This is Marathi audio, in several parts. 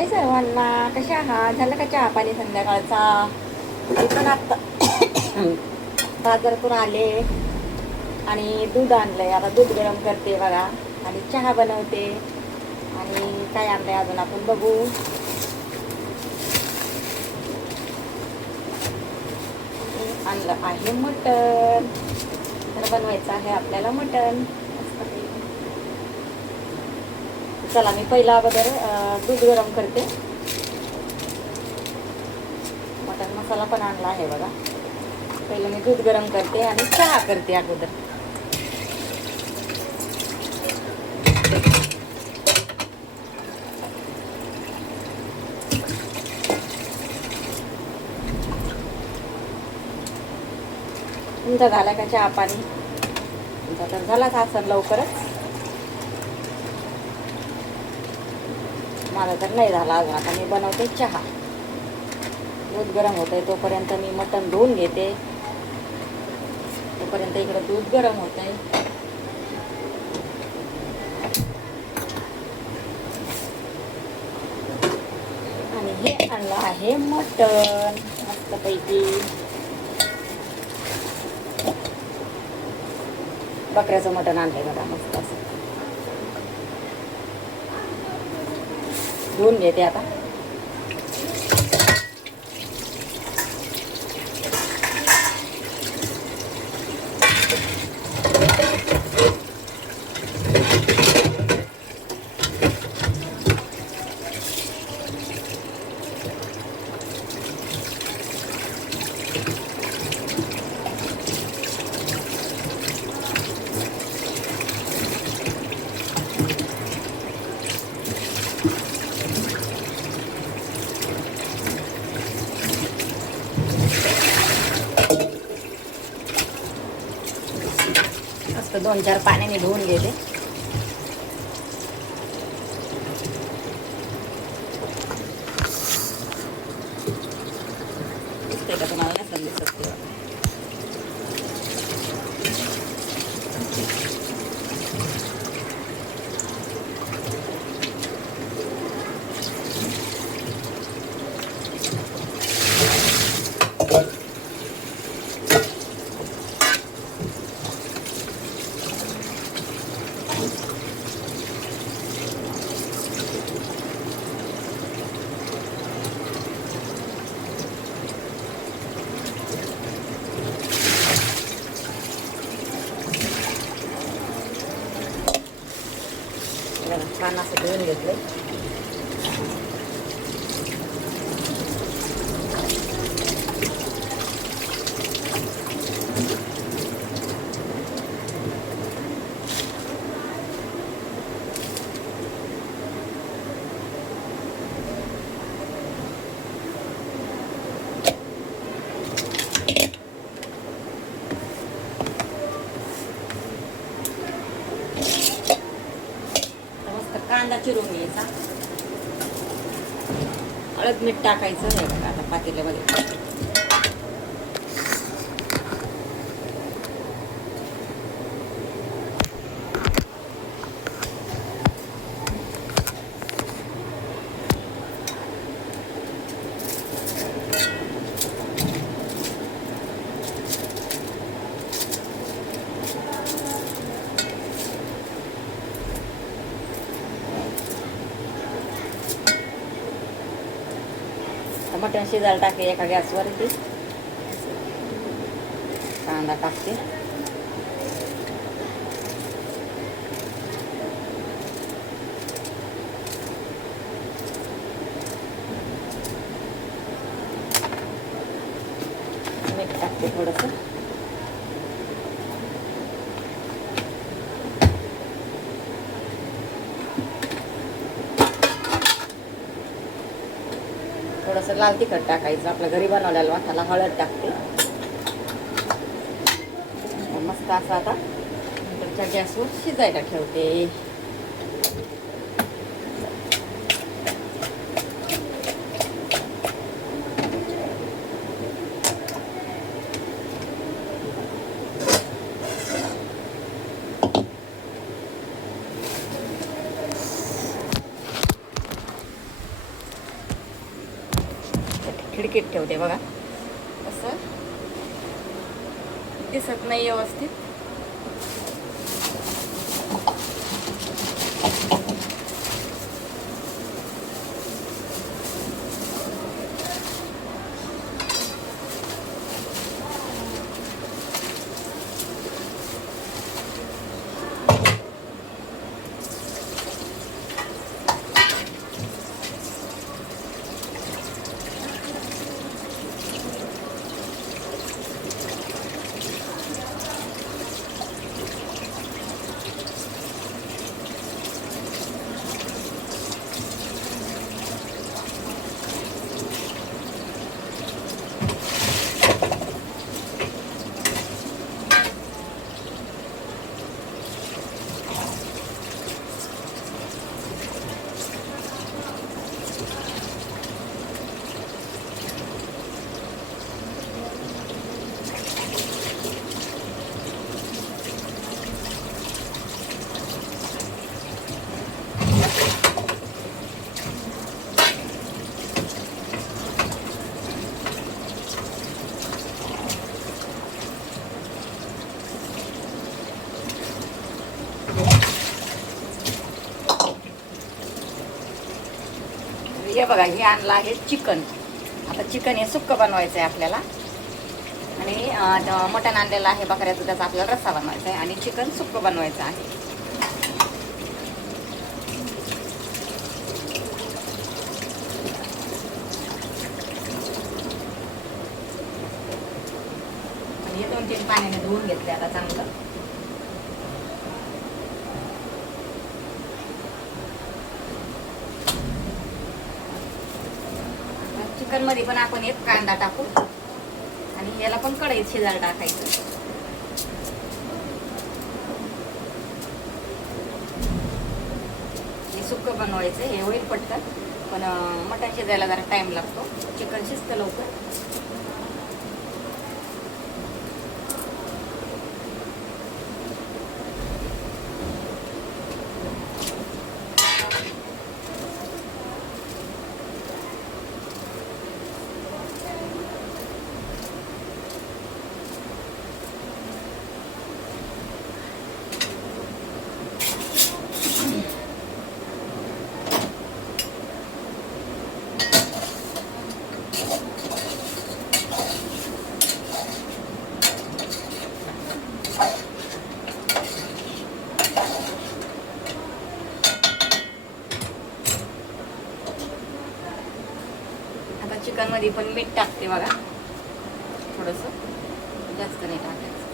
हाय सर्वांना, कशा आहात? झालं का चहा पाणी संध्याकाळचा? मी पण आता बाजारातून आले आणि दूध आणलंय. आता दूध गरम करते बघा आणि चहा बनवते. आणि काय आणलंय अजून आपण बघू. आणलं आहे मटण. तर बनवायचं आहे आपल्याला मटण. चला मी पहिला अगोदर दूध गरम करते. मटण मसाला पण आणला आहे बघा. पहिलं मी दूध गरम करते आणि चहा करते अगोदर. तुमचा झाला का चहा पाणी? तुमचा तर झालाच असेल लवकरच. माझा तर नाही झाला अजून. आता मी बनवते चहा. दूध गरम होतंय तोपर्यंत मी मटण धुवून घेते. तोपर्यंत इकडं दूध गरम होतंय. आणि हे आणलं आहे मटण मस्तपैकी. बकऱ्याचं मटण आणलंय बघा मस्त असं. धुवून घेते आता. मस्त 2-4 पाण्याने धुवून घेते. दिसते का तुम्हाला? नसेल दिसत ते. छान असं धुवून घेतलंय. कांदा चिरून घ्यायचा. हळद मीठ टाकायचं हे बघा आता पातेल्यामध्ये. मटण शिजायला टाकते एका गॅसवरती. कांदा टाकते. मीठ टाकते थोडंसं. थोडंसं लाल तिखट टाकायचं. आपल्या घरी बनवलेला मसाला. हळद टाकते. मस्त असं आता नंतरच्या गॅसवर शिजायला ठेवते. खिडकीत ठेवते बघा. असं दिसत नाही व्यवस्थित. हे बघा, हे आणलं आहे चिकन. आता चिकन हे सुक्कं बनवायचं आहे आपल्याला. आणि मटण आणलेलं आहे बकऱ्याचं, त्याचा आपल्याला रस्सा बनवायचा आहे. आणि चिकन सुक्कं बनवायचं आहे. आणि हे 2-3 पाण्याने धुवून घेतले आता चांगलं. चिकन मध्ये पण आपण एक कांदा टाकू आणि याला पण कढईत शिजायला टाकायचं. हे सुक्कं बनवायचं. हे होईल पटकन, पण मटण शिजायला जरा टाइम लागतो. चिकन शिजतं लवकर. चिकन मध्ये पण मीठ टाकते बघा, थोडस, जास्त नाही टाकायचं.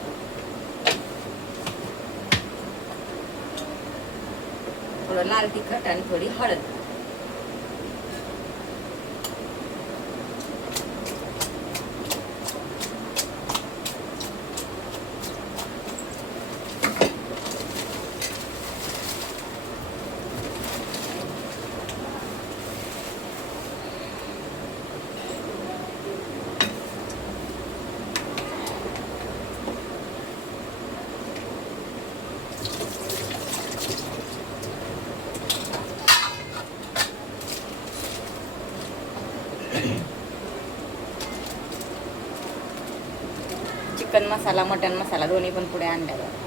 थोडं लाल तिखट आणि थोडी हळद. चिकन मसाला, मटन मसाला दोन्ही पण पुढे आणल्यावर.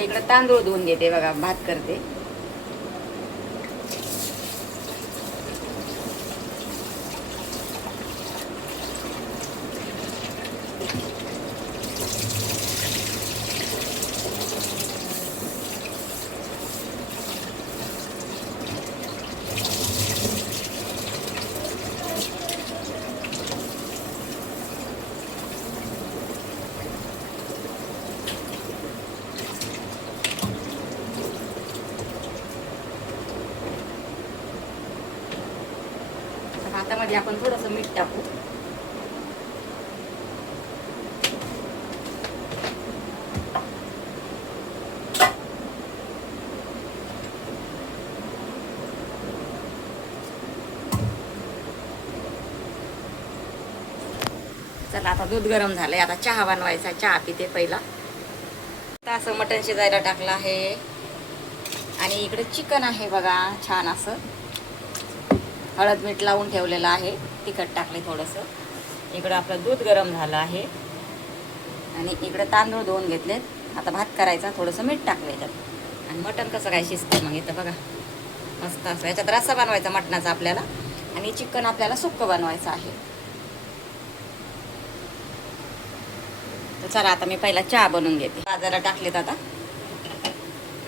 इकडे तांदूळ धुवून घेते बघा, भात करते. भातामध्ये आपण थोडंसं मीठ टाकू. चला आता दूध गरम झालंय, आता चहा बनवायचा. चहा पिते पहिला. आता असं मटण शिजायला टाकलं आहे आणि इकडे चिकन आहे बघा, छान असं हळद मीठ लावून ठेवलेलं आहे. तिखट टाकले थोडंसं. इकडं आपलं दूध गरम झालं आहे आणि इकडं तांदूळ धुवून घेतलेत. आता भात करायचा, थोडंसं मीठ टाकलं याच्यात. आणि मटण कसं काय शिजतं मग इथं बघा, मस्त असं. याच्यात रस्सा बनवायचा मटणाचा आपल्याला आणि चिकन आपल्याला सुक्कं बनवायचं आहे. तर चला आता मी पहिला चहा बनवून घेते. बाजाराला टाकलेत, आता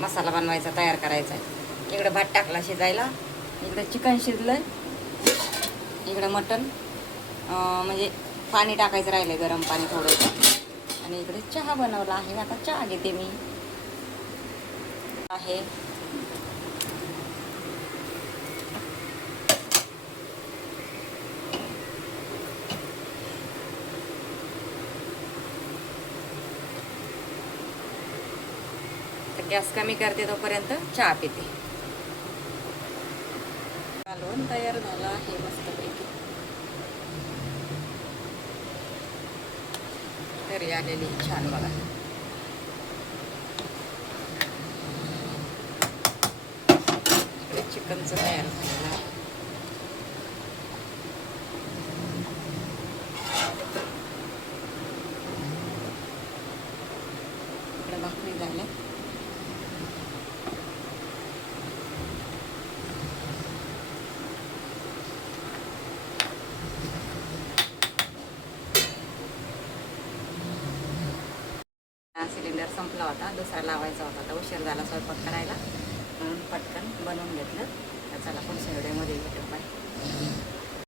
मसाला बनवायचा, तयार करायचा आहे. इकडं भात टाकला शिजायला, इकडं चिकन शिजलं, इकडं मटण म्हणजे पाणी टाकायचं राहिलं, गरम पाणी थोडंसं. आणि इकडे चहा बनवला आहे. आता चहा घेते मी आहे. गॅस कमी करते, तोपर्यंत चहा पिते. कालवण तयार झालं आहे मस्तपैकी. तरी आलेली छान बघा. इकडे चिकनचं तयार झालेलं आहे. इकडे भाकरी झाल्या. सिलेंडर संपला होता, दुसरा लावायचा होता. तर उशीर झाला स्वयंपाक करायला, म्हणून पटकन बनवून घेतलं. तर चला पुढच्या व्हिडिओ